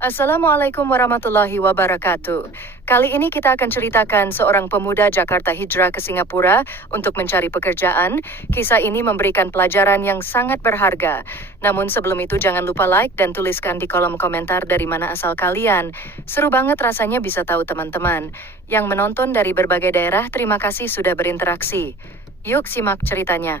Assalamualaikum warahmatullahi wabarakatuh. Kali ini kita akan ceritakan seorang pemuda Jakarta hijrah ke Singapura untuk mencari pekerjaan. Kisah ini memberikan pelajaran yang sangat berharga. Namun sebelum itu jangan lupa like dan tuliskan di kolom komentar dari mana asal kalian. Seru banget rasanya bisa tahu teman-teman. Yang menonton dari berbagai daerah, terima kasih sudah berinteraksi. Yuk simak ceritanya.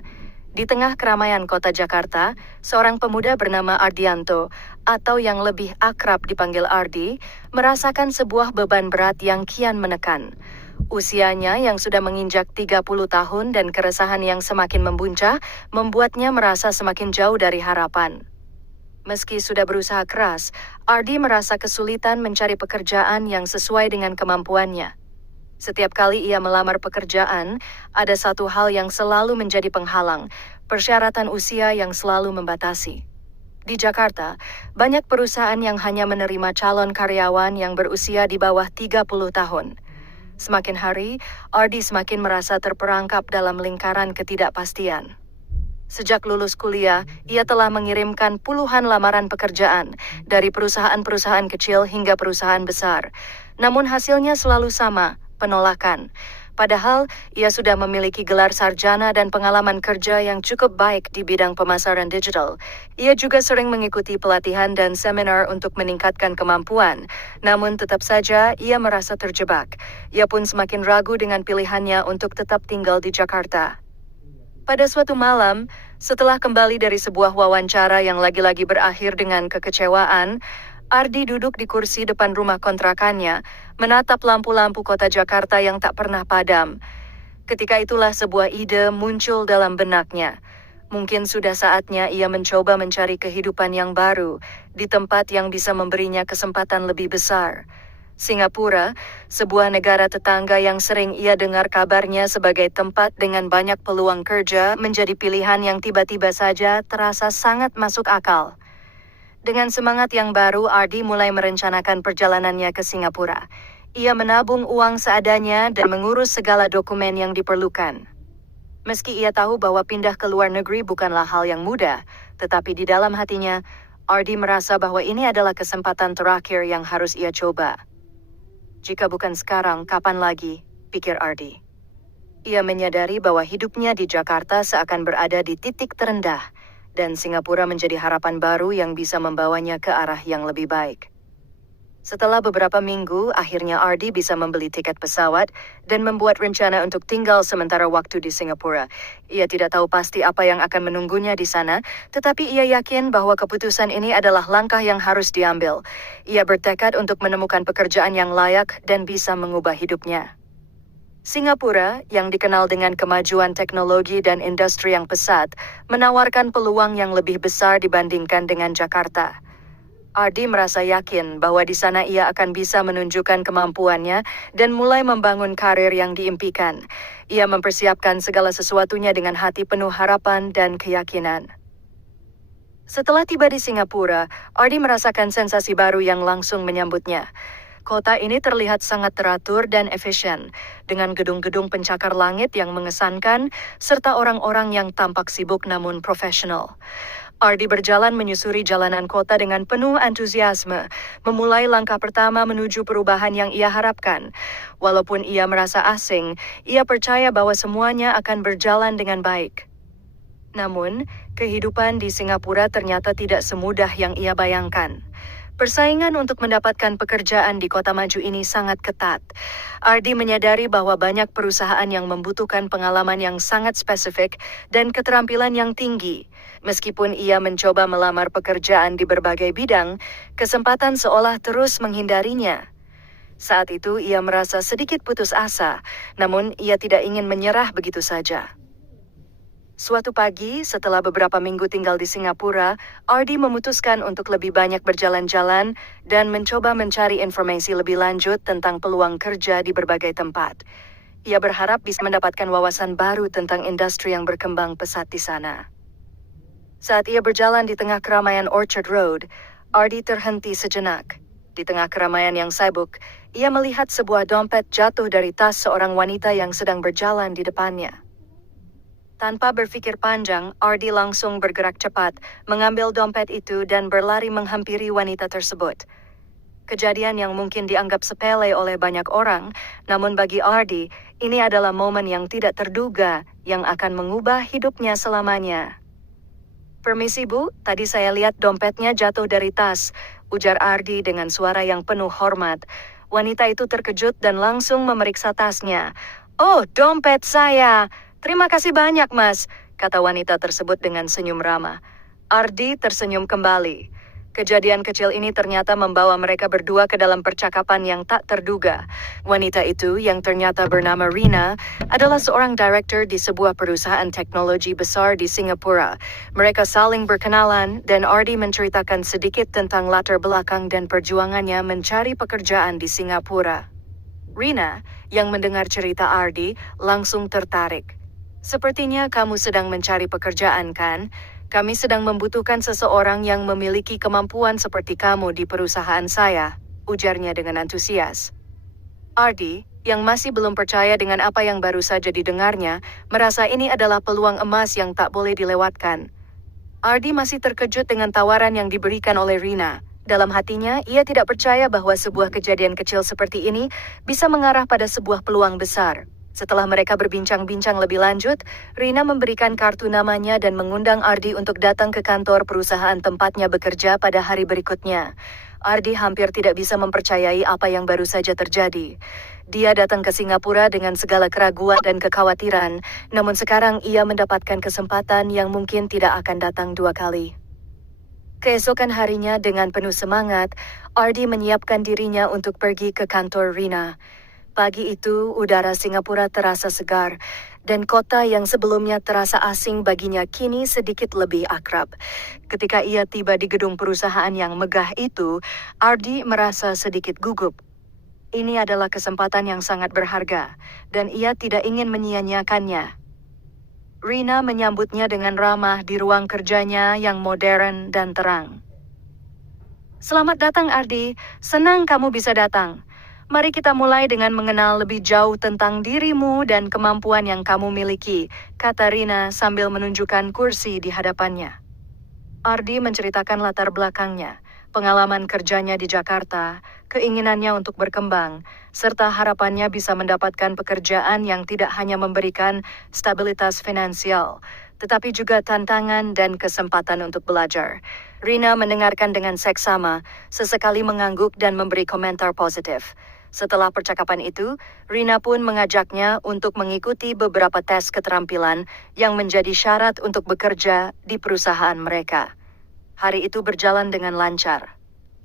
Di tengah keramaian kota Jakarta, seorang pemuda bernama Ardianto, atau yang lebih akrab dipanggil Ardi, merasakan sebuah beban berat yang kian menekan. Usianya yang sudah menginjak 30 tahun dan keresahan yang semakin membuncah, membuatnya merasa semakin jauh dari harapan. Meski sudah berusaha keras, Ardi merasa kesulitan mencari pekerjaan yang sesuai dengan kemampuannya. Setiap kali ia melamar pekerjaan, ada satu hal yang selalu menjadi penghalang, persyaratan usia yang selalu membatasi. Di Jakarta, banyak perusahaan yang hanya menerima calon karyawan yang berusia di bawah 30 tahun. Semakin hari, Ardi semakin merasa terperangkap dalam lingkaran ketidakpastian. Sejak lulus kuliah, ia telah mengirimkan puluhan lamaran pekerjaan, dari perusahaan-perusahaan kecil hingga perusahaan besar. Namun hasilnya selalu sama, penolakan. Padahal, ia sudah memiliki gelar sarjana dan pengalaman kerja yang cukup baik di bidang pemasaran digital. Ia juga sering mengikuti pelatihan dan seminar untuk meningkatkan kemampuan. Namun tetap saja, ia merasa terjebak. Ia pun semakin ragu dengan pilihannya untuk tetap tinggal di Jakarta. Pada suatu malam, setelah kembali dari sebuah wawancara yang lagi-lagi berakhir dengan kekecewaan, Ardi duduk di kursi depan rumah kontrakannya, menatap lampu-lampu kota Jakarta yang tak pernah padam. Ketika itulah sebuah ide muncul dalam benaknya. Mungkin sudah saatnya ia mencoba mencari kehidupan yang baru, di tempat yang bisa memberinya kesempatan lebih besar. Singapura, sebuah negara tetangga yang sering ia dengar kabarnya sebagai tempat dengan banyak peluang kerja, menjadi pilihan yang tiba-tiba saja terasa sangat masuk akal. Dengan semangat yang baru, Ardi mulai merencanakan perjalanannya ke Singapura. Ia menabung uang seadanya dan mengurus segala dokumen yang diperlukan. Meski ia tahu bahwa pindah ke luar negeri bukanlah hal yang mudah, tetapi di dalam hatinya, Ardi merasa bahwa ini adalah kesempatan terakhir yang harus ia coba. Jika bukan sekarang, kapan lagi? Pikir Ardi. Ia menyadari bahwa hidupnya di Jakarta seakan berada di titik terendah, dan Singapura menjadi harapan baru yang bisa membawanya ke arah yang lebih baik. Setelah beberapa minggu, akhirnya Ardi bisa membeli tiket pesawat dan membuat rencana untuk tinggal sementara waktu di Singapura. Ia tidak tahu pasti apa yang akan menunggunya di sana, tetapi ia yakin bahwa keputusan ini adalah langkah yang harus diambil. Ia bertekad untuk menemukan pekerjaan yang layak dan bisa mengubah hidupnya. Singapura, yang dikenal dengan kemajuan teknologi dan industri yang pesat, menawarkan peluang yang lebih besar dibandingkan dengan Jakarta. Ardi merasa yakin bahwa di sana ia akan bisa menunjukkan kemampuannya dan mulai membangun karir yang diimpikan. Ia mempersiapkan segala sesuatunya dengan hati penuh harapan dan keyakinan. Setelah tiba di Singapura, Ardi merasakan sensasi baru yang langsung menyambutnya. Kota ini terlihat sangat teratur dan efisien, dengan gedung-gedung pencakar langit yang mengesankan, serta orang-orang yang tampak sibuk namun profesional. Ardi berjalan menyusuri jalanan kota dengan penuh antusiasme, memulai langkah pertama menuju perubahan yang ia harapkan. Walaupun ia merasa asing, ia percaya bahwa semuanya akan berjalan dengan baik. Namun, kehidupan di Singapura ternyata tidak semudah yang ia bayangkan. Persaingan untuk mendapatkan pekerjaan di kota maju ini sangat ketat. Ardi menyadari bahwa banyak perusahaan yang membutuhkan pengalaman yang sangat spesifik dan keterampilan yang tinggi. Meskipun ia mencoba melamar pekerjaan di berbagai bidang, kesempatan seolah terus menghindarinya. Saat itu ia merasa sedikit putus asa, namun ia tidak ingin menyerah begitu saja. Suatu pagi, setelah beberapa minggu tinggal di Singapura, Ardi memutuskan untuk lebih banyak berjalan-jalan dan mencoba mencari informasi lebih lanjut tentang peluang kerja di berbagai tempat. Ia berharap bisa mendapatkan wawasan baru tentang industri yang berkembang pesat di sana. Saat ia berjalan di tengah keramaian Orchard Road, Ardi terhenti sejenak. Di tengah keramaian yang sibuk, ia melihat sebuah dompet jatuh dari tas seorang wanita yang sedang berjalan di depannya. Tanpa berpikir panjang, Ardi langsung bergerak cepat, mengambil dompet itu dan berlari menghampiri wanita tersebut. Kejadian yang mungkin dianggap sepele oleh banyak orang, namun bagi Ardi, ini adalah momen yang tidak terduga yang akan mengubah hidupnya selamanya. "Permisi Bu, tadi saya lihat dompetnya jatuh dari tas," ujar Ardi dengan suara yang penuh hormat. Wanita itu terkejut dan langsung memeriksa tasnya. "Oh, dompet saya. Terima kasih banyak, Mas," kata wanita tersebut dengan senyum ramah. Ardi tersenyum kembali. Kejadian kecil ini ternyata membawa mereka berdua ke dalam percakapan yang tak terduga. Wanita itu, yang ternyata bernama Rina, adalah seorang direktur di sebuah perusahaan teknologi besar di Singapura. Mereka saling berkenalan, dan Ardi menceritakan sedikit tentang latar belakang dan perjuangannya mencari pekerjaan di Singapura. Rina, yang mendengar cerita Ardi, langsung tertarik. "Sepertinya kamu sedang mencari pekerjaan, kan? Kami sedang membutuhkan seseorang yang memiliki kemampuan seperti kamu di perusahaan saya," ujarnya dengan antusias. Ardi, yang masih belum percaya dengan apa yang baru saja didengarnya, merasa ini adalah peluang emas yang tak boleh dilewatkan. Ardi masih terkejut dengan tawaran yang diberikan oleh Rina. Dalam hatinya, ia tidak percaya bahwa sebuah kejadian kecil seperti ini bisa mengarah pada sebuah peluang besar. Setelah mereka berbincang-bincang lebih lanjut, Rina memberikan kartu namanya dan mengundang Ardi untuk datang ke kantor perusahaan tempatnya bekerja pada hari berikutnya. Ardi hampir tidak bisa mempercayai apa yang baru saja terjadi. Dia datang ke Singapura dengan segala keraguan dan kekhawatiran, namun sekarang ia mendapatkan kesempatan yang mungkin tidak akan datang dua kali. Keesokan harinya dengan penuh semangat, Ardi menyiapkan dirinya untuk pergi ke kantor Rina. Pagi itu, udara Singapura terasa segar, dan kota yang sebelumnya terasa asing baginya kini sedikit lebih akrab. Ketika ia tiba di gedung perusahaan yang megah itu, Ardi merasa sedikit gugup. Ini adalah kesempatan yang sangat berharga, dan ia tidak ingin menyia-nyiakannya. Rina menyambutnya dengan ramah di ruang kerjanya yang modern dan terang. "Selamat datang, Ardi. Senang kamu bisa datang. Mari kita mulai dengan mengenal lebih jauh tentang dirimu dan kemampuan yang kamu miliki," kata Rina sambil menunjukkan kursi di hadapannya. Ardi menceritakan latar belakangnya, pengalaman kerjanya di Jakarta, keinginannya untuk berkembang, serta harapannya bisa mendapatkan pekerjaan yang tidak hanya memberikan stabilitas finansial, tetapi juga tantangan dan kesempatan untuk belajar. Rina mendengarkan dengan seksama, sesekali mengangguk dan memberi komentar positif. Setelah percakapan itu, Rina pun mengajaknya untuk mengikuti beberapa tes keterampilan yang menjadi syarat untuk bekerja di perusahaan mereka. Hari itu berjalan dengan lancar.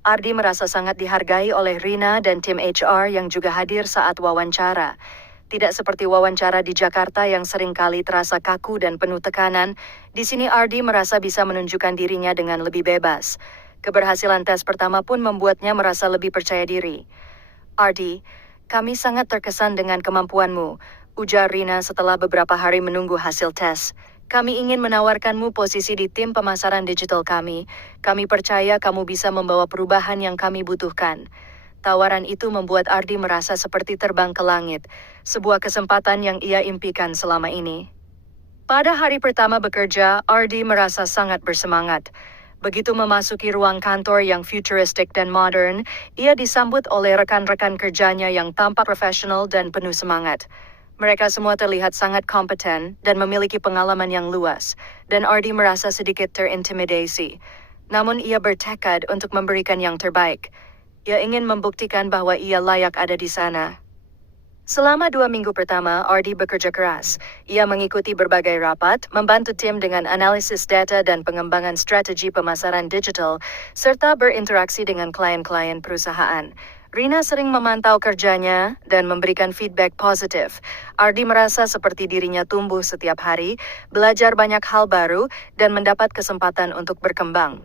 Ardi merasa sangat dihargai oleh Rina dan tim HR yang juga hadir saat wawancara. Tidak seperti wawancara di Jakarta yang seringkali terasa kaku dan penuh tekanan, di sini Ardi merasa bisa menunjukkan dirinya dengan lebih bebas. Keberhasilan tes pertama pun membuatnya merasa lebih percaya diri. "Ardi, kami sangat terkesan dengan kemampuanmu," ujar Rina setelah beberapa hari menunggu hasil tes. "Kami ingin menawarkanmu posisi di tim pemasaran digital kami. Kami percaya kamu bisa membawa perubahan yang kami butuhkan." Tawaran itu membuat Ardi merasa seperti terbang ke langit, sebuah kesempatan yang ia impikan selama ini. Pada hari pertama bekerja, Ardi merasa sangat bersemangat. Begitu memasuki ruang kantor yang futuristik dan modern, ia disambut oleh rekan-rekan kerjanya yang tampak profesional dan penuh semangat. Mereka semua terlihat sangat kompeten dan memiliki pengalaman yang luas, dan Ardi merasa sedikit terintimidasi. Namun ia bertekad untuk memberikan yang terbaik. Ia ingin membuktikan bahwa ia layak ada di sana. Selama 2 minggu pertama, Ardi bekerja keras. Ia mengikuti berbagai rapat, membantu tim dengan analisis data dan pengembangan strategi pemasaran digital, serta berinteraksi dengan klien-klien perusahaan. Rina sering memantau kerjanya dan memberikan feedback positif. Ardi merasa seperti dirinya tumbuh setiap hari, belajar banyak hal baru, dan mendapat kesempatan untuk berkembang.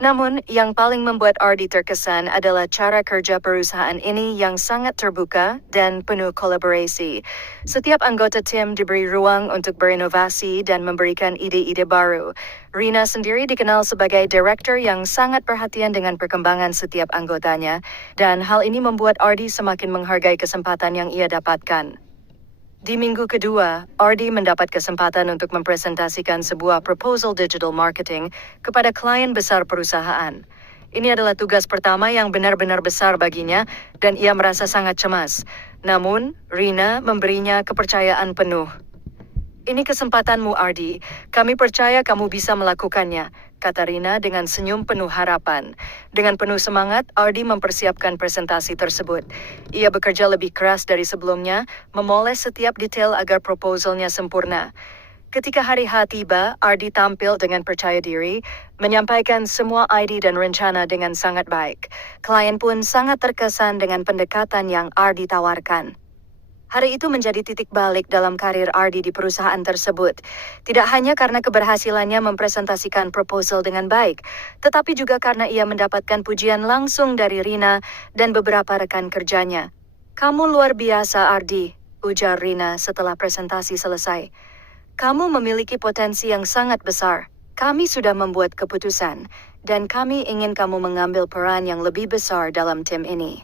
Namun, yang paling membuat Ardi terkesan adalah cara kerja perusahaan ini yang sangat terbuka dan penuh kolaborasi. Setiap anggota tim diberi ruang untuk berinovasi dan memberikan ide-ide baru. Rina sendiri dikenal sebagai direktur yang sangat perhatian dengan perkembangan setiap anggotanya, dan hal ini membuat Ardi semakin menghargai kesempatan yang ia dapatkan. Di minggu kedua, Ardi mendapat kesempatan untuk mempresentasikan sebuah proposal digital marketing kepada klien besar perusahaan. Ini adalah tugas pertama yang benar-benar besar baginya dan ia merasa sangat cemas. Namun, Rina memberinya kepercayaan penuh. Ini kesempatanmu, Ardi. Kami percaya kamu bisa melakukannya, kata Rina dengan senyum penuh harapan. Dengan penuh semangat, Ardi mempersiapkan presentasi tersebut. Ia bekerja lebih keras dari sebelumnya, memoles setiap detail agar proposalnya sempurna. Ketika hari H tiba, Ardi tampil dengan percaya diri, menyampaikan semua ide dan rencana dengan sangat baik. Klien pun sangat terkesan dengan pendekatan yang Ardi tawarkan. Hari itu menjadi titik balik dalam karir Ardi di perusahaan tersebut. Tidak hanya karena keberhasilannya mempresentasikan proposal dengan baik, tetapi juga karena ia mendapatkan pujian langsung dari Rina dan beberapa rekan kerjanya. "Kamu luar biasa, Ardi," ujar Rina setelah presentasi selesai. "Kamu memiliki potensi yang sangat besar. Kami sudah membuat keputusan, dan kami ingin kamu mengambil peran yang lebih besar dalam tim ini."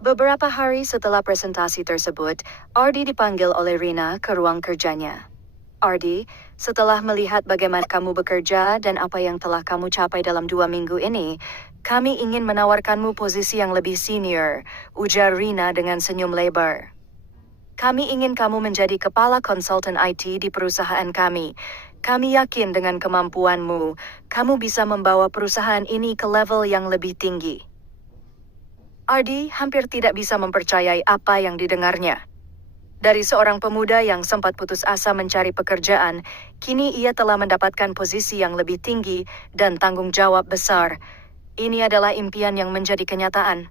Beberapa hari setelah presentasi tersebut, Ardi dipanggil oleh Rina ke ruang kerjanya. "Ardi, setelah melihat bagaimana kamu bekerja dan apa yang telah kamu capai dalam 2 minggu ini, kami ingin menawarkanmu posisi yang lebih senior," ujar Rina dengan senyum lebar. "Kami ingin kamu menjadi kepala konsultan IT di perusahaan kami. Kami yakin dengan kemampuanmu, kamu bisa membawa perusahaan ini ke level yang lebih tinggi." Ardi hampir tidak bisa mempercayai apa yang didengarnya. Dari seorang pemuda yang sempat putus asa mencari pekerjaan, kini ia telah mendapatkan posisi yang lebih tinggi dan tanggung jawab besar. Ini adalah impian yang menjadi kenyataan.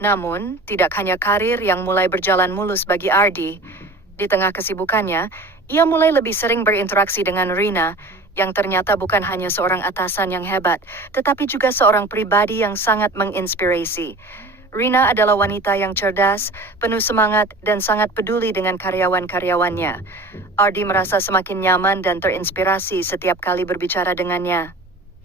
Namun, tidak hanya karir yang mulai berjalan mulus bagi Ardi. Di tengah kesibukannya, ia mulai lebih sering berinteraksi dengan Rina, yang ternyata bukan hanya seorang atasan yang hebat, tetapi juga seorang pribadi yang sangat menginspirasi. Rina adalah wanita yang cerdas, penuh semangat, dan sangat peduli dengan karyawan-karyawannya. Ardi merasa semakin nyaman dan terinspirasi setiap kali berbicara dengannya.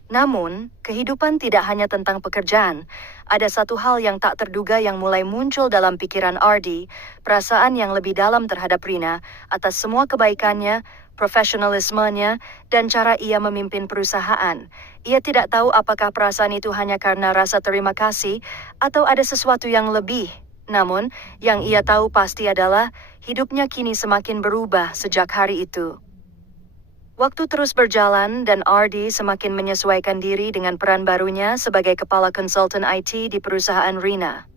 Namun, kehidupan tidak hanya tentang pekerjaan. Ada satu hal yang tak terduga yang mulai muncul dalam pikiran Ardi, perasaan yang lebih dalam terhadap Rina atas semua kebaikannya, profesionalismenya, dan cara ia memimpin perusahaan. Ia tidak tahu apakah perasaan itu hanya karena rasa terima kasih atau ada sesuatu yang lebih. Namun, yang ia tahu pasti adalah hidupnya kini semakin berubah sejak hari itu. Waktu terus berjalan dan Ardi semakin menyesuaikan diri dengan peran barunya sebagai kepala konsultan IT di perusahaan Rina.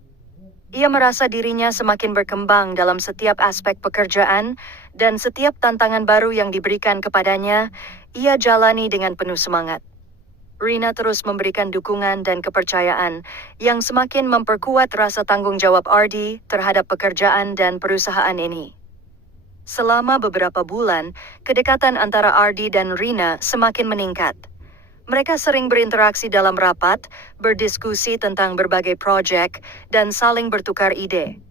Ia merasa dirinya semakin berkembang dalam setiap aspek pekerjaan dan setiap tantangan baru yang diberikan kepadanya, ia jalani dengan penuh semangat. Rina terus memberikan dukungan dan kepercayaan yang semakin memperkuat rasa tanggung jawab Ardi terhadap pekerjaan dan perusahaan ini. Selama beberapa bulan, kedekatan antara Ardi dan Rina semakin meningkat. Mereka sering berinteraksi dalam rapat, berdiskusi tentang berbagai proyek, dan saling bertukar ide.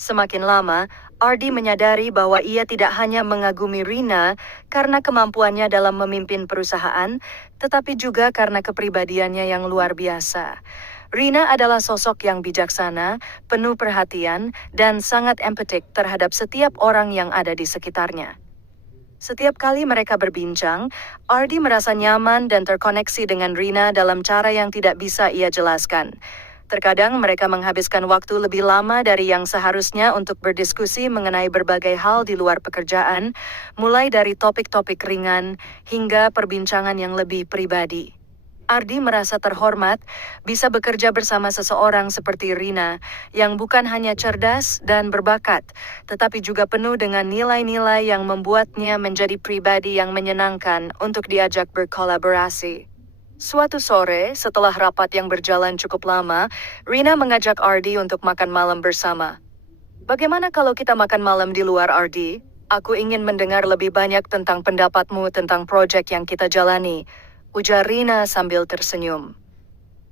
Semakin lama, Ardi menyadari bahwa ia tidak hanya mengagumi Rina karena kemampuannya dalam memimpin perusahaan, tetapi juga karena kepribadiannya yang luar biasa. Rina adalah sosok yang bijaksana, penuh perhatian, dan sangat empatik terhadap setiap orang yang ada di sekitarnya. Setiap kali mereka berbincang, Ardi merasa nyaman dan terkoneksi dengan Rina dalam cara yang tidak bisa ia jelaskan. Terkadang mereka menghabiskan waktu lebih lama dari yang seharusnya untuk berdiskusi mengenai berbagai hal di luar pekerjaan, mulai dari topik-topik ringan hingga perbincangan yang lebih pribadi. Ardi merasa terhormat bisa bekerja bersama seseorang seperti Rina yang bukan hanya cerdas dan berbakat, tetapi juga penuh dengan nilai-nilai yang membuatnya menjadi pribadi yang menyenangkan untuk diajak berkolaborasi. Suatu sore, setelah rapat yang berjalan cukup lama, Rina mengajak Ardi untuk makan malam bersama. "Bagaimana kalau kita makan malam di luar, Ardi? Aku ingin mendengar lebih banyak tentang pendapatmu tentang proyek yang kita jalani," ujar Rina sambil tersenyum.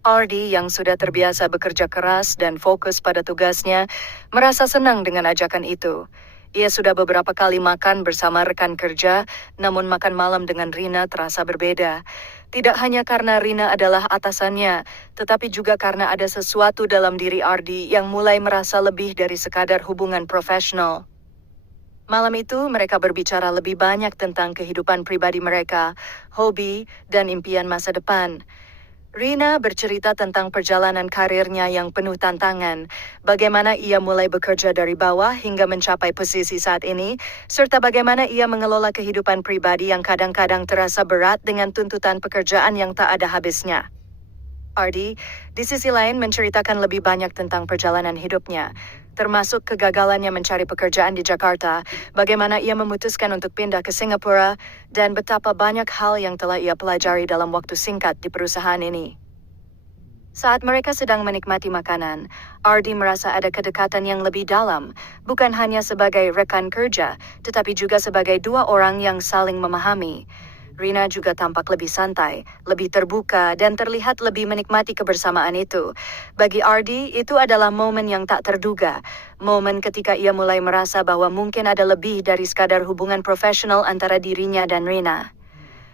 Ardi yang sudah terbiasa bekerja keras dan fokus pada tugasnya, merasa senang dengan ajakan itu. Ia sudah beberapa kali makan bersama rekan kerja, namun makan malam dengan Rina terasa berbeda. Tidak hanya karena Rina adalah atasannya, tetapi juga karena ada sesuatu dalam diri Ardi yang mulai merasa lebih dari sekadar hubungan profesional. Malam itu mereka berbicara lebih banyak tentang kehidupan pribadi mereka, hobi, dan impian masa depan. Rina bercerita tentang perjalanan karirnya yang penuh tantangan, bagaimana ia mulai bekerja dari bawah hingga mencapai posisi saat ini, serta bagaimana ia mengelola kehidupan pribadi yang kadang-kadang terasa berat dengan tuntutan pekerjaan yang tak ada habisnya. Ardi, di sisi lain menceritakan lebih banyak tentang perjalanan hidupnya, termasuk kegagalannya mencari pekerjaan di Jakarta, bagaimana ia memutuskan untuk pindah ke Singapura, dan betapa banyak hal yang telah ia pelajari dalam waktu singkat di perusahaan ini. Saat mereka sedang menikmati makanan, Ardi merasa ada kedekatan yang lebih dalam, bukan hanya sebagai rekan kerja, tetapi juga sebagai dua orang yang saling memahami. Rina juga tampak lebih santai, lebih terbuka, dan terlihat lebih menikmati kebersamaan itu. Bagi Ardi, itu adalah momen yang tak terduga. Momen ketika ia mulai merasa bahwa mungkin ada lebih dari sekadar hubungan profesional antara dirinya dan Rina.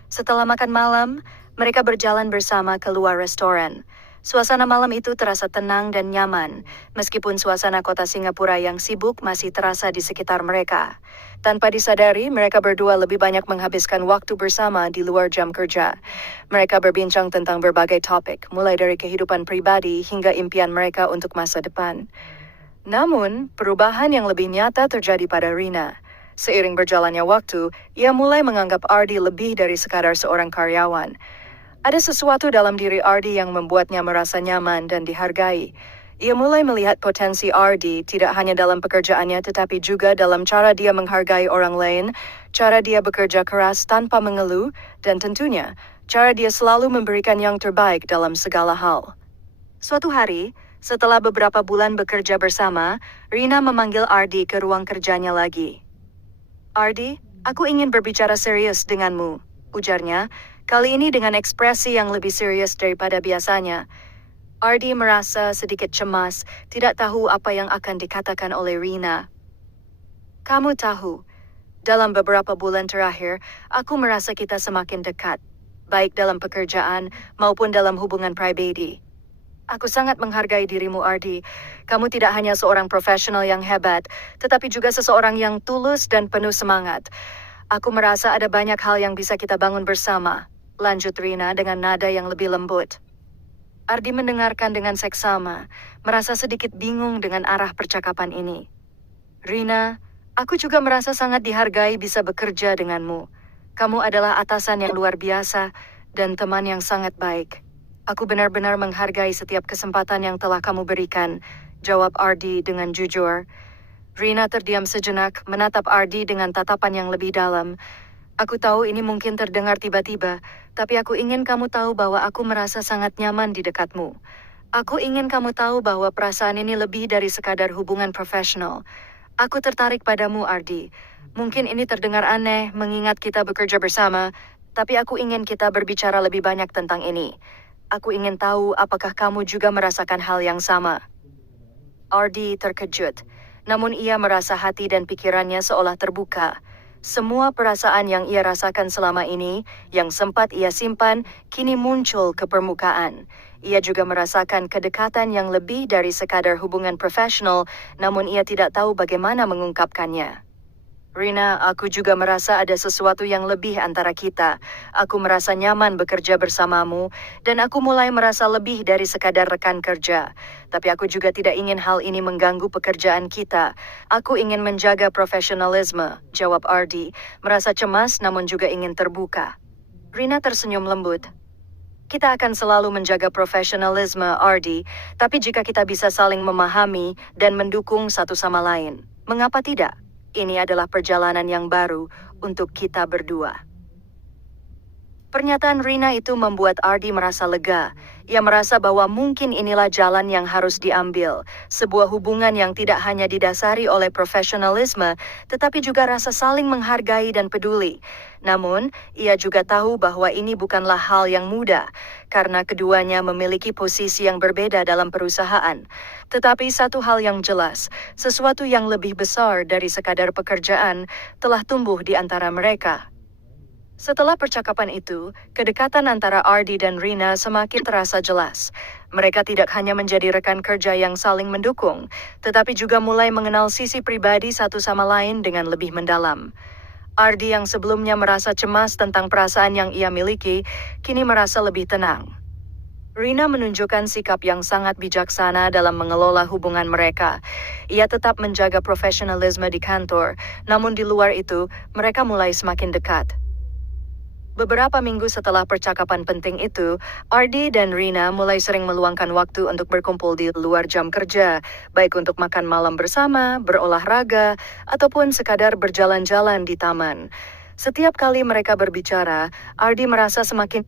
Setelah makan malam, mereka berjalan bersama keluar restoran. Suasana malam itu terasa tenang dan nyaman, meskipun suasana kota Singapura yang sibuk masih terasa di sekitar mereka. Tanpa disadari, mereka berdua lebih banyak menghabiskan waktu bersama di luar jam kerja. Mereka berbincang tentang berbagai topik, mulai dari kehidupan pribadi hingga impian mereka untuk masa depan. Namun, perubahan yang lebih nyata terjadi pada Rina. Seiring berjalannya waktu, ia mulai menganggap Ardi lebih dari sekadar seorang karyawan. Ada sesuatu dalam diri Ardi yang membuatnya merasa nyaman dan dihargai. Ia mulai melihat potensi Ardi tidak hanya dalam pekerjaannya tetapi juga dalam cara dia menghargai orang lain, cara dia bekerja keras tanpa mengeluh, dan tentunya cara dia selalu memberikan yang terbaik dalam segala hal. Suatu hari, setelah beberapa bulan bekerja bersama, Rina memanggil Ardi ke ruang kerjanya lagi. "Ardi, aku ingin berbicara serius denganmu," ujarnya, kali ini dengan ekspresi yang lebih serius daripada biasanya. Ardi merasa sedikit cemas, tidak tahu apa yang akan dikatakan oleh Rina. "Kamu tahu, dalam beberapa bulan terakhir, aku merasa kita semakin dekat, baik dalam pekerjaan maupun dalam hubungan pribadi. Aku sangat menghargai dirimu, Ardi. Kamu tidak hanya seorang profesional yang hebat, tetapi juga seseorang yang tulus dan penuh semangat. Aku merasa ada banyak hal yang bisa kita bangun bersama," lanjut Rina dengan nada yang lebih lembut. Ardi mendengarkan dengan seksama, merasa sedikit bingung dengan arah percakapan ini. "Rina, aku juga merasa sangat dihargai bisa bekerja denganmu. Kamu adalah atasan yang luar biasa dan teman yang sangat baik. Aku benar-benar menghargai setiap kesempatan yang telah kamu berikan," jawab Ardi dengan jujur. Rina terdiam sejenak, menatap Ardi dengan tatapan yang lebih dalam. "Aku tahu ini mungkin terdengar tiba-tiba, tapi aku ingin kamu tahu bahwa aku merasa sangat nyaman di dekatmu. Aku ingin kamu tahu bahwa perasaan ini lebih dari sekadar hubungan profesional. Aku tertarik padamu, Ardi. Mungkin ini terdengar aneh mengingat kita bekerja bersama, tapi aku ingin kita berbicara lebih banyak tentang ini. Aku ingin tahu apakah kamu juga merasakan hal yang sama." Ardi terkejut, namun ia merasa hati dan pikirannya seolah terbuka. Semua perasaan yang ia rasakan selama ini, yang sempat ia simpan, kini muncul ke permukaan. Ia juga merasakan kedekatan yang lebih dari sekadar hubungan profesional, namun ia tidak tahu bagaimana mengungkapkannya. "Rina, aku juga merasa ada sesuatu yang lebih antara kita. Aku merasa nyaman bekerja bersamamu, dan aku mulai merasa lebih dari sekadar rekan kerja. Tapi aku juga tidak ingin hal ini mengganggu pekerjaan kita. Aku ingin menjaga profesionalisme," jawab Ardi, merasa cemas namun juga ingin terbuka. Rina tersenyum lembut. "Kita akan selalu menjaga profesionalisme, Ardi, tapi jika kita bisa saling memahami dan mendukung satu sama lain, mengapa tidak? Ini adalah perjalanan yang baru untuk kita berdua." Pernyataan Rina itu membuat Ardi merasa lega. Ia merasa bahwa mungkin inilah jalan yang harus diambil. Sebuah hubungan yang tidak hanya didasari oleh profesionalisme, tetapi juga rasa saling menghargai dan peduli. Namun, ia juga tahu bahwa ini bukanlah hal yang mudah, karena keduanya memiliki posisi yang berbeda dalam perusahaan. Tetapi satu hal yang jelas, sesuatu yang lebih besar dari sekadar pekerjaan telah tumbuh di antara mereka. Setelah percakapan itu, kedekatan antara Ardi dan Rina semakin terasa jelas. Mereka tidak hanya menjadi rekan kerja yang saling mendukung, tetapi juga mulai mengenal sisi pribadi satu sama lain dengan lebih mendalam. Ardi yang sebelumnya merasa cemas tentang perasaan yang ia miliki, kini merasa lebih tenang. Rina menunjukkan sikap yang sangat bijaksana dalam mengelola hubungan mereka. Ia tetap menjaga profesionalisme di kantor, namun di luar itu, mereka mulai semakin dekat. Beberapa minggu setelah percakapan penting itu, Ardi dan Rina mulai sering meluangkan waktu untuk berkumpul di luar jam kerja, baik untuk makan malam bersama, berolahraga, ataupun sekadar berjalan-jalan di taman. Setiap kali mereka berbicara, Ardi merasa semakin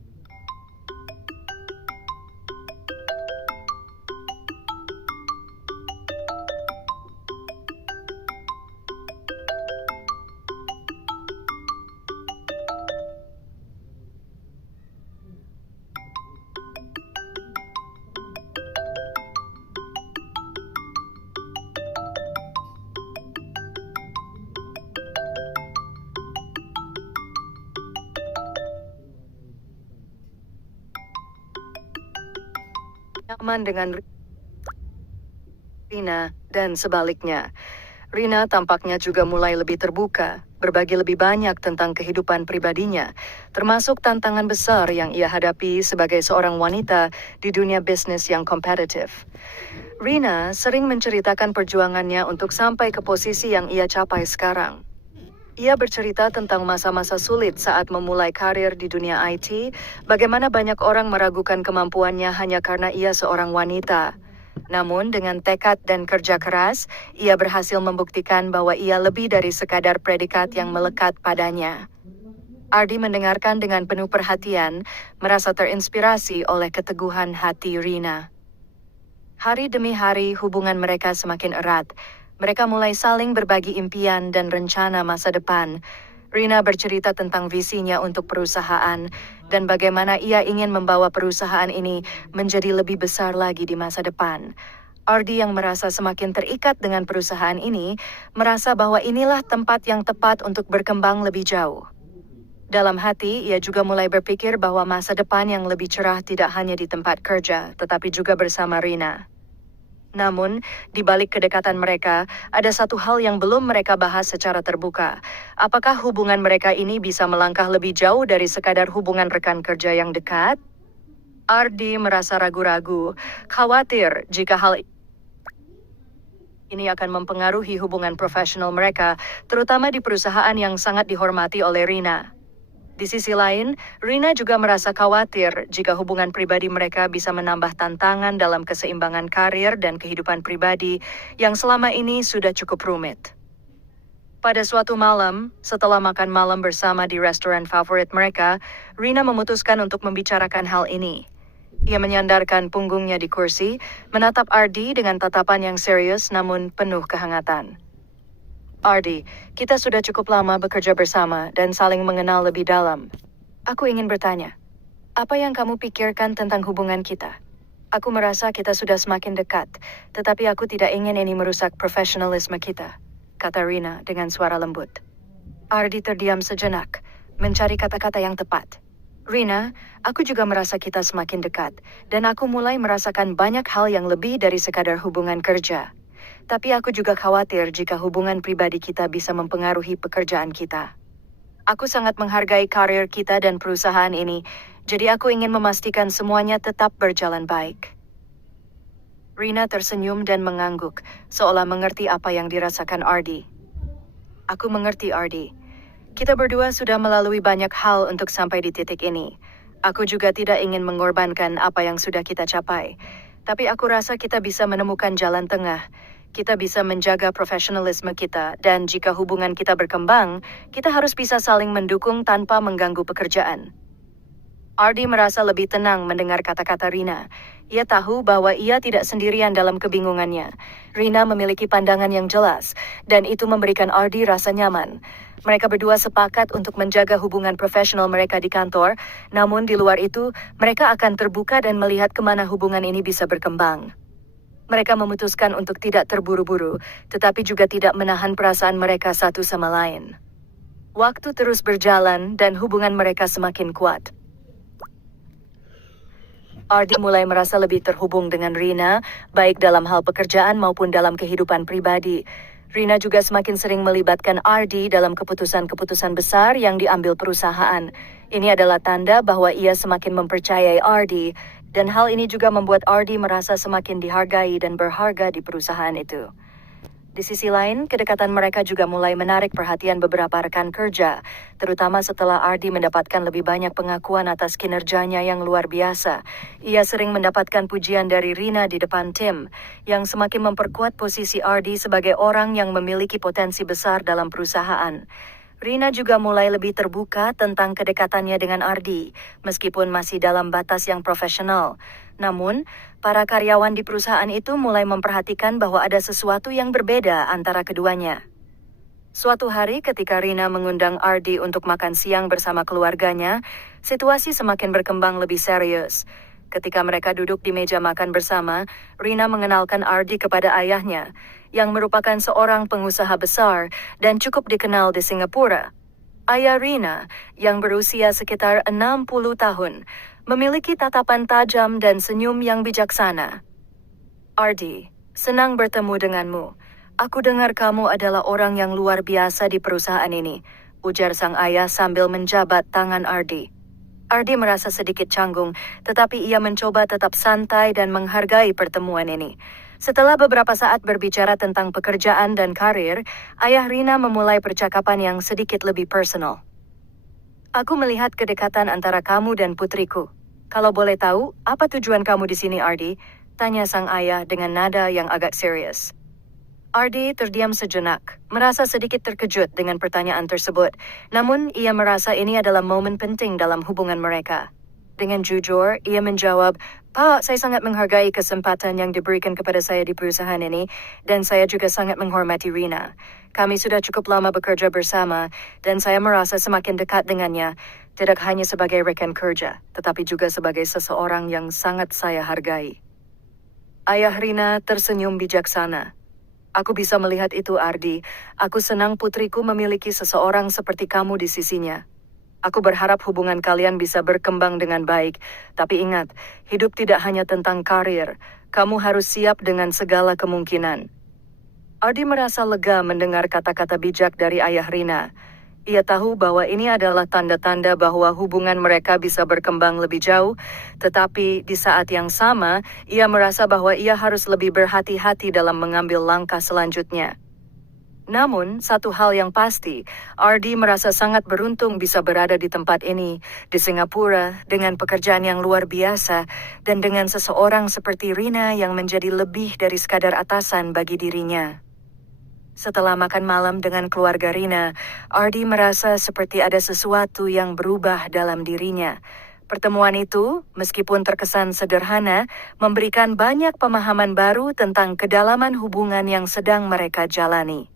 nyaman dengan Rina, dan sebaliknya. Rina tampaknya juga mulai lebih terbuka, berbagi lebih banyak tentang kehidupan pribadinya, termasuk tantangan besar yang ia hadapi sebagai seorang wanita di dunia bisnis yang kompetitif. Rina sering menceritakan perjuangannya untuk sampai ke posisi yang ia capai sekarang. Ia bercerita tentang masa-masa sulit saat memulai karir di dunia IT, bagaimana banyak orang meragukan kemampuannya hanya karena ia seorang wanita. Namun dengan tekad dan kerja keras, ia berhasil membuktikan bahwa ia lebih dari sekadar predikat yang melekat padanya. Ardi mendengarkan dengan penuh perhatian, merasa terinspirasi oleh keteguhan hati Rina. Hari demi hari hubungan mereka semakin erat. Mereka mulai saling berbagi impian dan rencana masa depan. Rina bercerita tentang visinya untuk perusahaan dan bagaimana ia ingin membawa perusahaan ini menjadi lebih besar lagi di masa depan. Ardi yang merasa semakin terikat dengan perusahaan ini, merasa bahwa inilah tempat yang tepat untuk berkembang lebih jauh. Dalam hati, ia juga mulai berpikir bahwa masa depan yang lebih cerah tidak hanya di tempat kerja, tetapi juga bersama Rina. Namun, di balik kedekatan mereka, ada satu hal yang belum mereka bahas secara terbuka. Apakah hubungan mereka ini bisa melangkah lebih jauh dari sekadar hubungan rekan kerja yang dekat? Ardi merasa ragu-ragu, khawatir jika hal ini akan mempengaruhi hubungan profesional mereka, terutama di perusahaan yang sangat dihormati oleh Rina. Di sisi lain, Rina juga merasa khawatir jika hubungan pribadi mereka bisa menambah tantangan dalam keseimbangan karir dan kehidupan pribadi yang selama ini sudah cukup rumit. Pada suatu malam, setelah makan malam bersama di restoran favorit mereka, Rina memutuskan untuk membicarakan hal ini. Ia menyandarkan punggungnya di kursi, menatap Ardi dengan tatapan yang serius namun penuh kehangatan. Ardi, kita sudah cukup lama bekerja bersama dan saling mengenal lebih dalam. Aku ingin bertanya, apa yang kamu pikirkan tentang hubungan kita? Aku merasa kita sudah semakin dekat, tetapi aku tidak ingin ini merusak profesionalisme kita, kata Rina dengan suara lembut. Ardi terdiam sejenak, mencari kata-kata yang tepat. Rina, aku juga merasa kita semakin dekat, dan aku mulai merasakan banyak hal yang lebih dari sekadar hubungan kerja. Tapi aku juga khawatir jika hubungan pribadi kita bisa mempengaruhi pekerjaan kita. Aku sangat menghargai karir kita dan perusahaan ini, jadi aku ingin memastikan semuanya tetap berjalan baik. Rina tersenyum dan mengangguk, seolah mengerti apa yang dirasakan Ardi. Aku mengerti, Ardi. Kita berdua sudah melalui banyak hal untuk sampai di titik ini. Aku juga tidak ingin mengorbankan apa yang sudah kita capai. Tapi aku rasa kita bisa menemukan jalan tengah. Kita bisa menjaga profesionalisme kita, dan jika hubungan kita berkembang, kita harus bisa saling mendukung tanpa mengganggu pekerjaan. Ardi merasa lebih tenang mendengar kata-kata Rina. Ia tahu bahwa ia tidak sendirian dalam kebingungannya. Rina memiliki pandangan yang jelas, dan itu memberikan Ardi rasa nyaman. Mereka berdua sepakat untuk menjaga hubungan profesional mereka di kantor, namun di luar itu, mereka akan terbuka dan melihat kemana hubungan ini bisa berkembang. Mereka memutuskan untuk tidak terburu-buru, tetapi juga tidak menahan perasaan mereka satu sama lain. Waktu terus berjalan dan hubungan mereka semakin kuat. Ardi mulai merasa lebih terhubung dengan Rina, baik dalam hal pekerjaan maupun dalam kehidupan pribadi. Rina juga semakin sering melibatkan Ardi dalam keputusan-keputusan besar yang diambil perusahaan. Ini adalah tanda bahwa ia semakin mempercayai Ardi Dan hal ini juga membuat Ardi merasa semakin dihargai dan berharga di perusahaan itu. Di sisi lain, kedekatan mereka juga mulai menarik perhatian beberapa rekan kerja, terutama setelah Ardi mendapatkan lebih banyak pengakuan atas kinerjanya yang luar biasa. Ia sering mendapatkan pujian dari Rina di depan tim, yang semakin memperkuat posisi Ardi sebagai orang yang memiliki potensi besar dalam perusahaan. Rina juga mulai lebih terbuka tentang kedekatannya dengan Ardi, meskipun masih dalam batas yang profesional. Namun, para karyawan di perusahaan itu mulai memperhatikan bahwa ada sesuatu yang berbeda antara keduanya. Suatu hari ketika Rina mengundang Ardi untuk makan siang bersama keluarganya, situasi semakin berkembang lebih serius. Ketika mereka duduk di meja makan bersama, Rina mengenalkan Ardi kepada ayahnya, yang merupakan seorang pengusaha besar dan cukup dikenal di Singapura. Ayah Rina, yang berusia sekitar 60 tahun, memiliki tatapan tajam dan senyum yang bijaksana. Ardi, senang bertemu denganmu. Aku dengar kamu adalah orang yang luar biasa di perusahaan ini, ujar sang ayah sambil menjabat tangan Ardi. Ardi merasa sedikit canggung, tetapi ia mencoba tetap santai dan menghargai pertemuan ini. Setelah beberapa saat berbicara tentang pekerjaan dan karir, ayah Rina memulai percakapan yang sedikit lebih personal. Aku melihat kedekatan antara kamu dan putriku. Kalau boleh tahu, apa tujuan kamu di sini, Ardi? Tanya sang ayah dengan nada yang agak serius. Ardi terdiam sejenak, merasa sedikit terkejut dengan pertanyaan tersebut. Namun, ia merasa ini adalah momen penting dalam hubungan mereka. Dengan jujur, ia menjawab, "Pak, saya sangat menghargai kesempatan yang diberikan kepada saya di perusahaan ini, dan saya juga sangat menghormati Rina. Kami sudah cukup lama bekerja bersama, dan saya merasa semakin dekat dengannya, tidak hanya sebagai rekan kerja, tetapi juga sebagai seseorang yang sangat saya hargai." Ayah Rina tersenyum bijaksana. Aku bisa melihat itu, Ardi. Aku senang putriku memiliki seseorang seperti kamu di sisinya. Aku berharap hubungan kalian bisa berkembang dengan baik. Tapi ingat, hidup tidak hanya tentang karir. Kamu harus siap dengan segala kemungkinan. Ardi merasa lega mendengar kata-kata bijak dari ayah Rina. Ia tahu bahwa ini adalah tanda-tanda bahwa hubungan mereka bisa berkembang lebih jauh, tetapi di saat yang sama, ia merasa bahwa ia harus lebih berhati-hati dalam mengambil langkah selanjutnya. Namun, satu hal yang pasti, Ardi merasa sangat beruntung bisa berada di tempat ini, di Singapura, dengan pekerjaan yang luar biasa, dan dengan seseorang seperti Rina yang menjadi lebih dari sekadar atasan bagi dirinya. Setelah makan malam dengan keluarga Rina, Ardi merasa seperti ada sesuatu yang berubah dalam dirinya. Pertemuan itu, meskipun terkesan sederhana, memberikan banyak pemahaman baru tentang kedalaman hubungan yang sedang mereka jalani.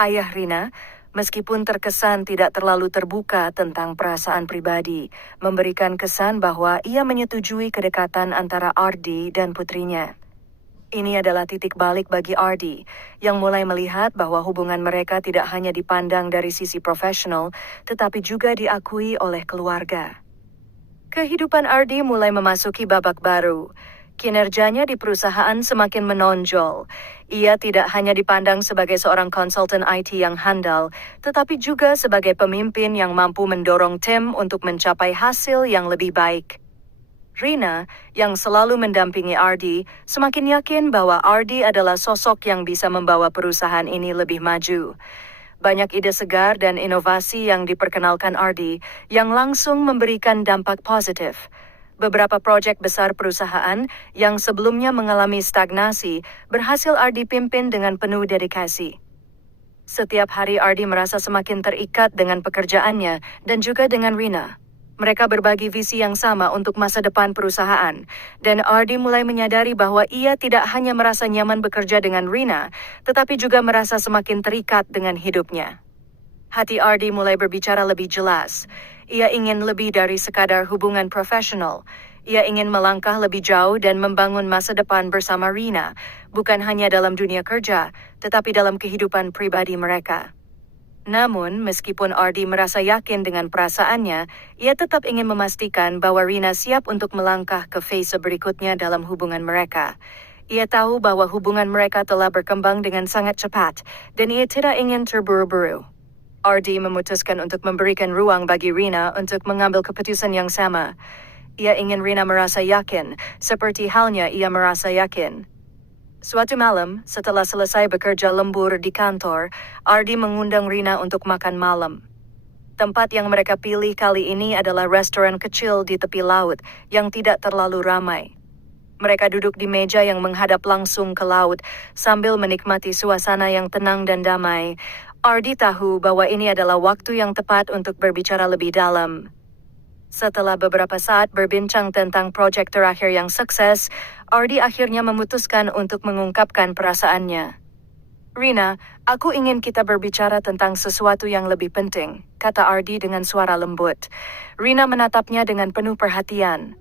Ayah Rina, meskipun terkesan tidak terlalu terbuka tentang perasaan pribadi, memberikan kesan bahwa ia menyetujui kedekatan antara Ardi dan putrinya. Ini adalah titik balik bagi Ardi, yang mulai melihat bahwa hubungan mereka tidak hanya dipandang dari sisi profesional, tetapi juga diakui oleh keluarga. Kehidupan Ardi mulai memasuki babak baru. Kinerjanya di perusahaan semakin menonjol. Ia tidak hanya dipandang sebagai seorang konsultan IT yang handal, tetapi juga sebagai pemimpin yang mampu mendorong tim untuk mencapai hasil yang lebih baik. Rina, yang selalu mendampingi Ardi, semakin yakin bahwa Ardi adalah sosok yang bisa membawa perusahaan ini lebih maju. Banyak ide segar dan inovasi yang diperkenalkan Ardi, yang langsung memberikan dampak positif. Beberapa proyek besar perusahaan yang sebelumnya mengalami stagnasi berhasil Ardi pimpin dengan penuh dedikasi. Setiap hari Ardi merasa semakin terikat dengan pekerjaannya dan juga dengan Rina. Mereka berbagi visi yang sama untuk masa depan perusahaan, dan Ardi mulai menyadari bahwa ia tidak hanya merasa nyaman bekerja dengan Rina, tetapi juga merasa semakin terikat dengan hidupnya. Hati Ardi mulai berbicara lebih jelas. Ia ingin lebih dari sekadar hubungan profesional. Ia ingin melangkah lebih jauh dan membangun masa depan bersama Rina, bukan hanya dalam dunia kerja, tetapi dalam kehidupan pribadi mereka. Namun, meskipun Ardi merasa yakin dengan perasaannya, ia tetap ingin memastikan bahwa Rina siap untuk melangkah ke fase berikutnya dalam hubungan mereka. Ia tahu bahwa hubungan mereka telah berkembang dengan sangat cepat, dan ia tidak ingin terburu-buru. Ardi memutuskan untuk memberikan ruang bagi Rina untuk mengambil keputusan yang sama. Ia ingin Rina merasa yakin, seperti halnya ia merasa yakin. Suatu malam, setelah selesai bekerja lembur di kantor, Ardi mengundang Rina untuk makan malam. Tempat yang mereka pilih kali ini adalah restoran kecil di tepi laut yang tidak terlalu ramai. Mereka duduk di meja yang menghadap langsung ke laut sambil menikmati suasana yang tenang dan damai. Ardi tahu bahwa ini adalah waktu yang tepat untuk berbicara lebih dalam. Setelah beberapa saat berbincang tentang proyek terakhir yang sukses, Ardi akhirnya memutuskan untuk mengungkapkan perasaannya. Rina, aku ingin kita berbicara tentang sesuatu yang lebih penting, kata Ardi dengan suara lembut. Rina menatapnya dengan penuh perhatian.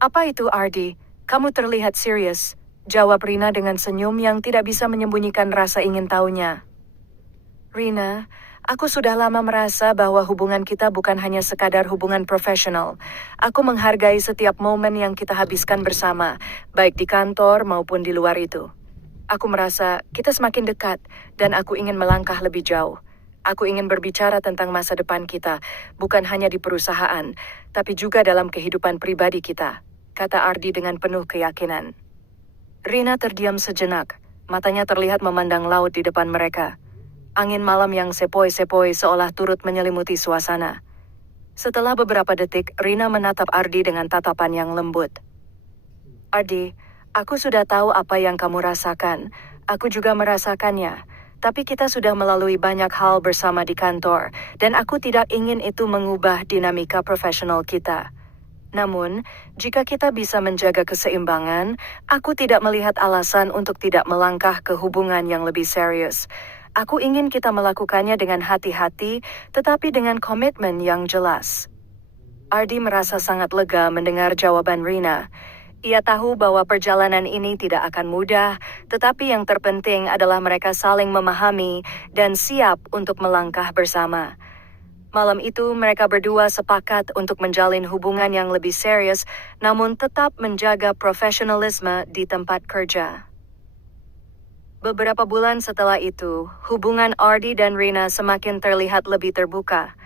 Apa itu, Ardi? Kamu terlihat serius, jawab Rina dengan senyum yang tidak bisa menyembunyikan rasa ingin tahunya. Rina, aku sudah lama merasa bahwa hubungan kita bukan hanya sekadar hubungan profesional. Aku menghargai setiap momen yang kita habiskan bersama, baik di kantor maupun di luar itu. Aku merasa kita semakin dekat dan aku ingin melangkah lebih jauh. Aku ingin berbicara tentang masa depan kita, bukan hanya di perusahaan, tapi juga dalam kehidupan pribadi kita, kata Ardi dengan penuh keyakinan. Rina terdiam sejenak, matanya terlihat memandang laut di depan mereka. Angin malam yang sepoi-sepoi seolah turut menyelimuti suasana. Setelah beberapa detik, Rina menatap Ardi dengan tatapan yang lembut. Ardi, aku sudah tahu apa yang kamu rasakan. Aku juga merasakannya. Tapi kita sudah melalui banyak hal bersama di kantor, dan aku tidak ingin itu mengubah dinamika profesional kita. Namun, jika kita bisa menjaga keseimbangan, aku tidak melihat alasan untuk tidak melangkah ke hubungan yang lebih serius. Aku ingin kita melakukannya dengan hati-hati, tetapi dengan komitmen yang jelas. Ardi merasa sangat lega mendengar jawaban Rina. Ia tahu bahwa perjalanan ini tidak akan mudah, tetapi yang terpenting adalah mereka saling memahami dan siap untuk melangkah bersama. Malam itu, mereka berdua sepakat untuk menjalin hubungan yang lebih serius, namun tetap menjaga profesionalisme di tempat kerja. Beberapa bulan setelah itu, hubungan Ardi dan Rina semakin terlihat lebih terbuka.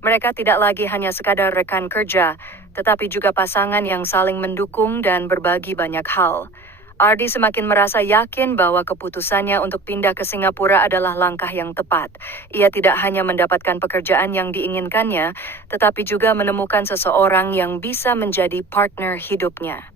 Mereka tidak lagi hanya sekadar rekan kerja, tetapi juga pasangan yang saling mendukung dan berbagi banyak hal. Ardi semakin merasa yakin bahwa keputusannya untuk pindah ke Singapura adalah langkah yang tepat. Ia tidak hanya mendapatkan pekerjaan yang diinginkannya, tetapi juga menemukan seseorang yang bisa menjadi partner hidupnya.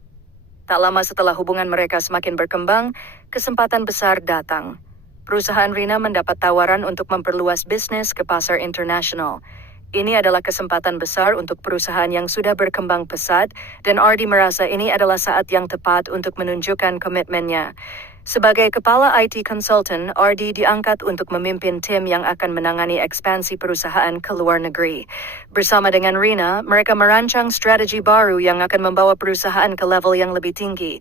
Tak lama setelah hubungan mereka semakin berkembang, kesempatan besar datang. Perusahaan Rina mendapat tawaran untuk memperluas bisnis ke pasar internasional. Ini adalah kesempatan besar untuk perusahaan yang sudah berkembang pesat, dan Ardi merasa ini adalah saat yang tepat untuk menunjukkan komitmennya. Sebagai kepala IT consultant, Ardi diangkat untuk memimpin tim yang akan menangani ekspansi perusahaan ke luar negeri. Bersama dengan Rina, mereka merancang strategi baru yang akan membawa perusahaan ke level yang lebih tinggi.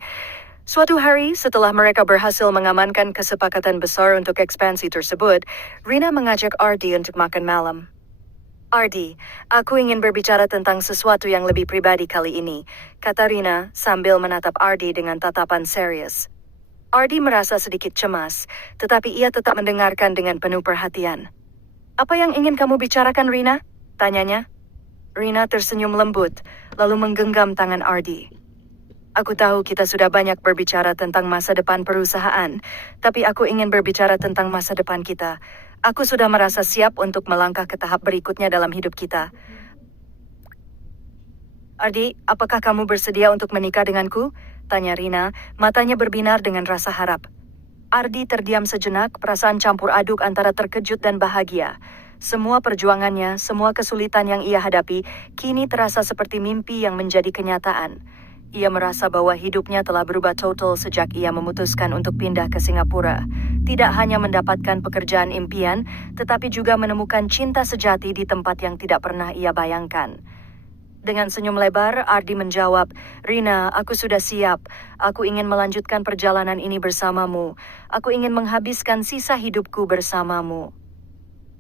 Suatu hari, setelah mereka berhasil mengamankan kesepakatan besar untuk ekspansi tersebut, Rina mengajak Ardi untuk makan malam. Ardi, aku ingin berbicara tentang sesuatu yang lebih pribadi kali ini, kata Rina sambil menatap Ardi dengan tatapan serius. Ardi merasa sedikit cemas, tetapi ia tetap mendengarkan dengan penuh perhatian. Apa yang ingin kamu bicarakan, Rina? Tanyanya. Rina tersenyum lembut, lalu menggenggam tangan Ardi. Aku tahu kita sudah banyak berbicara tentang masa depan perusahaan, tapi aku ingin berbicara tentang masa depan kita. Aku sudah merasa siap untuk melangkah ke tahap berikutnya dalam hidup kita. Ardi, apakah kamu bersedia untuk menikah denganku? Tanya Rina, matanya berbinar dengan rasa harap. Ardi terdiam sejenak, perasaan campur aduk antara terkejut dan bahagia. Semua perjuangannya, semua kesulitan yang ia hadapi, kini terasa seperti mimpi yang menjadi kenyataan. Ia merasa bahwa hidupnya telah berubah total sejak ia memutuskan untuk pindah ke Singapura. Tidak hanya mendapatkan pekerjaan impian, tetapi juga menemukan cinta sejati di tempat yang tidak pernah ia bayangkan. Dengan senyum lebar, Ardi menjawab, Rina, aku sudah siap. Aku ingin melanjutkan perjalanan ini bersamamu. Aku ingin menghabiskan sisa hidupku bersamamu.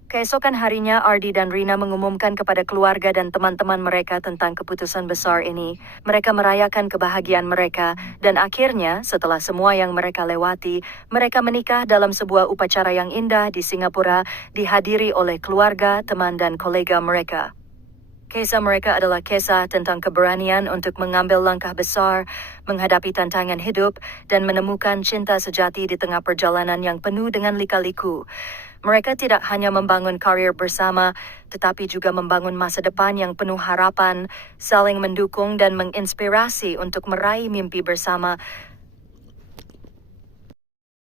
Keesokan harinya, Ardi dan Rina mengumumkan kepada keluarga dan teman-teman mereka tentang keputusan besar ini. Mereka merayakan kebahagiaan mereka, dan akhirnya, setelah semua yang mereka lewati, mereka menikah dalam sebuah upacara yang indah di Singapura, dihadiri oleh keluarga, teman, dan kolega mereka. Kisah mereka adalah kisah tentang keberanian untuk mengambil langkah besar, menghadapi tantangan hidup, dan menemukan cinta sejati di tengah perjalanan yang penuh dengan lika-liku. Mereka tidak hanya membangun karir bersama, tetapi juga membangun masa depan yang penuh harapan, saling mendukung dan menginspirasi untuk meraih mimpi bersama.